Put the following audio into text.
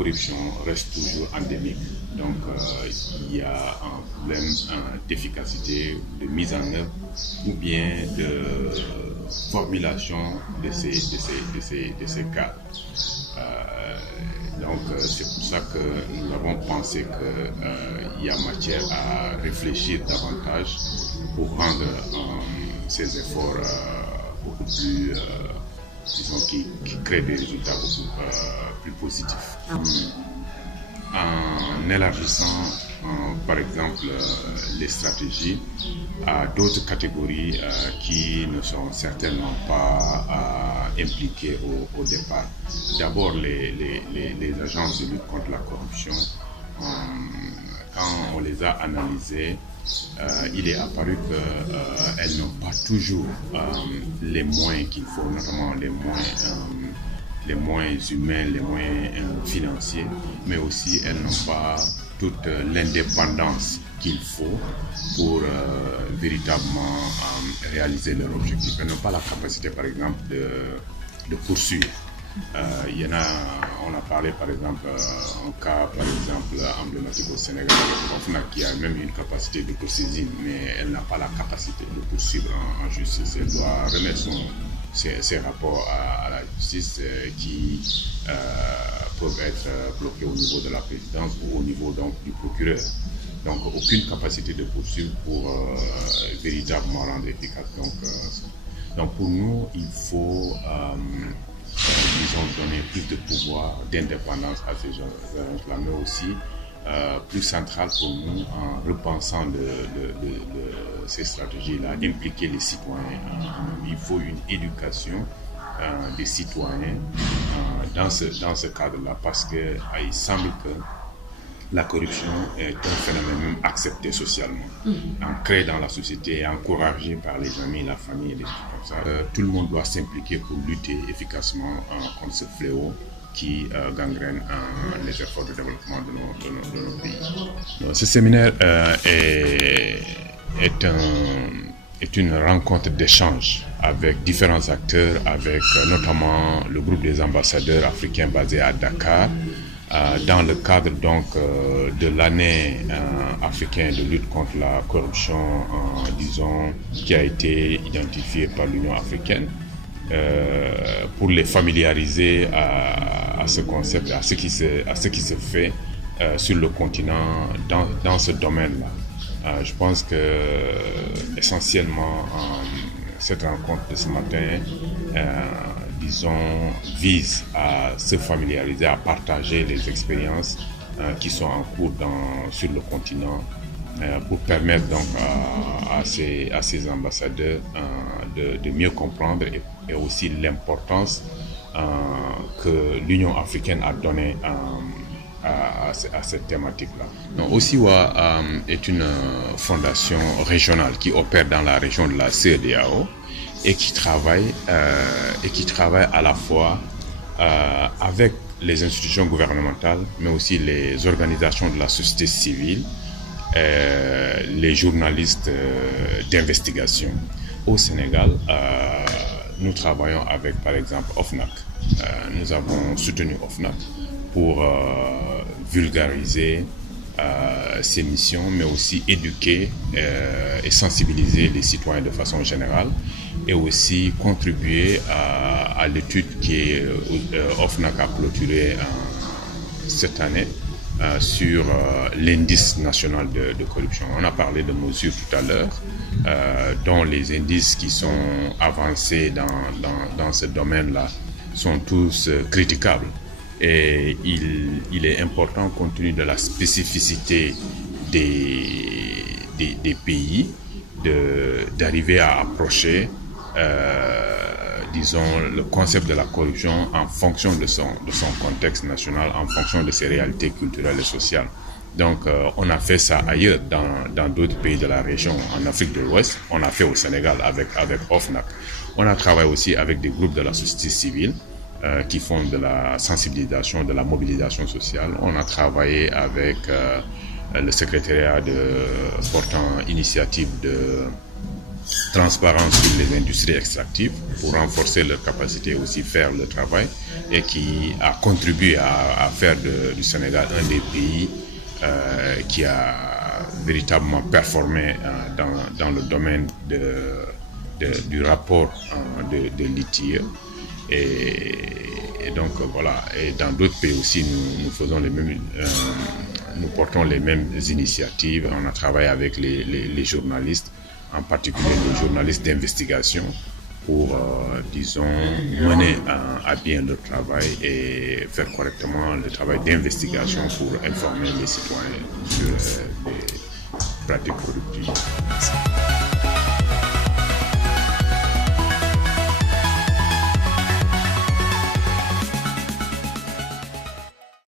corruption reste toujours endémique. Donc, il y a un problème d'efficacité, de mise en œuvre ou bien de formulation de ces cas. Donc, c'est pour ça que nous avons pensé qu'il y a matière à réfléchir davantage pour rendre ces efforts beaucoup plus, disons, qui créent des résultats beaucoup plus positifs. En élargissant, par exemple, les stratégies à d'autres catégories qui ne sont certainement pas impliquées au départ. D'abord, les agences de lutte contre la corruption, quand on les a analysées, il est apparu qu'elles n'ont pas toujours les moyens qu'il faut, notamment les moyens humains, les moyens financiers, mais aussi elles n'ont pas toute l'indépendance qu'il faut pour véritablement réaliser leur objectif. Elles n'ont pas la capacité, par exemple, de poursuivre. Il y en a, on a parlé par exemple, un cas par exemple emblématique au Sénégal avec l'OFNAC qui a même une capacité de poursuivre, mais elle n'a pas la capacité de poursuivre en justice. Elle doit remettre ses rapports à la justice qui peuvent être bloqués au niveau de la présidence ou au niveau donc du procureur. Donc aucune capacité de poursuivre pour véritablement rendre efficace. Donc pour nous, il faut disons donner plus de pouvoir, d'indépendance à ces agences-là, mais aussi plus central pour nous en repensant ces stratégies-là, d'impliquer les citoyens. Il faut une éducation des citoyens dans ce cadre-là, parce qu'il semble que la corruption est un phénomène même accepté socialement, ancré dans la société et encouragé par les amis, la famille et des choses comme ça. Tout le monde doit s'impliquer pour lutter efficacement contre ce fléau qui gangrène les efforts de développement de nos pays. Donc, ce séminaire est une rencontre d'échange avec différents acteurs, avec notamment le groupe des ambassadeurs africains basés à Dakar, dans le cadre donc de l'année africaine de lutte contre la corruption, disons, qui a été identifiée par l'Union africaine, pour les familiariser à ce concept, à ce qui se fait sur le continent dans ce domaine-là. Je pense que essentiellement cette rencontre de ce matin, disons, vise à se familiariser, à partager les expériences qui sont en cours sur le continent, pour permettre donc à ces ambassadeurs de mieux comprendre et aussi l'importance que l'Union africaine a donnée à cette thématique-là. Donc, Osiwa est une fondation régionale qui opère dans la région de la CEDEAO et qui travaille à la fois avec les institutions gouvernementales, mais aussi les organisations de la société civile, les journalistes d'investigation. Au Sénégal, nous travaillons avec, par exemple, OFNAC. Nous avons soutenu OFNAC pour vulgariser ces missions, mais aussi éduquer et sensibiliser les citoyens de façon générale, et aussi contribuer à l'étude qui OFNAC a clôturée cette année sur l'indice national de corruption. On a parlé de mesures tout à l'heure, dont les indices qui sont avancés dans ce domaine-là sont tous critiquables. Et il est important, compte tenu de la spécificité des pays, d'arriver à approcher, disons, le concept de la corruption en fonction de son contexte national, en fonction de ses réalités culturelles et sociales. Donc, on a fait ça ailleurs, dans d'autres pays de la région, en Afrique de l'Ouest. On a fait au Sénégal avec OFNAC. On a travaillé aussi avec des groupes de la société civile qui font de la sensibilisation, de la mobilisation sociale. On a travaillé avec le secrétariat portant initiative transparence sur les industries extractives pour renforcer leur capacité aussi faire le travail et qui a contribué à faire du Sénégal un des pays qui a véritablement performé dans le domaine du rapport de l'ITIE. Et donc voilà, et dans d'autres pays aussi, nous faisons les mêmes, nous portons les mêmes initiatives. On a travaillé avec les journalistes, en particulier les journalistes d'investigation, pour, disons, mener à bien leur travail et faire correctement le travail d'investigation pour informer les citoyens sur les pratiques productives. Merci.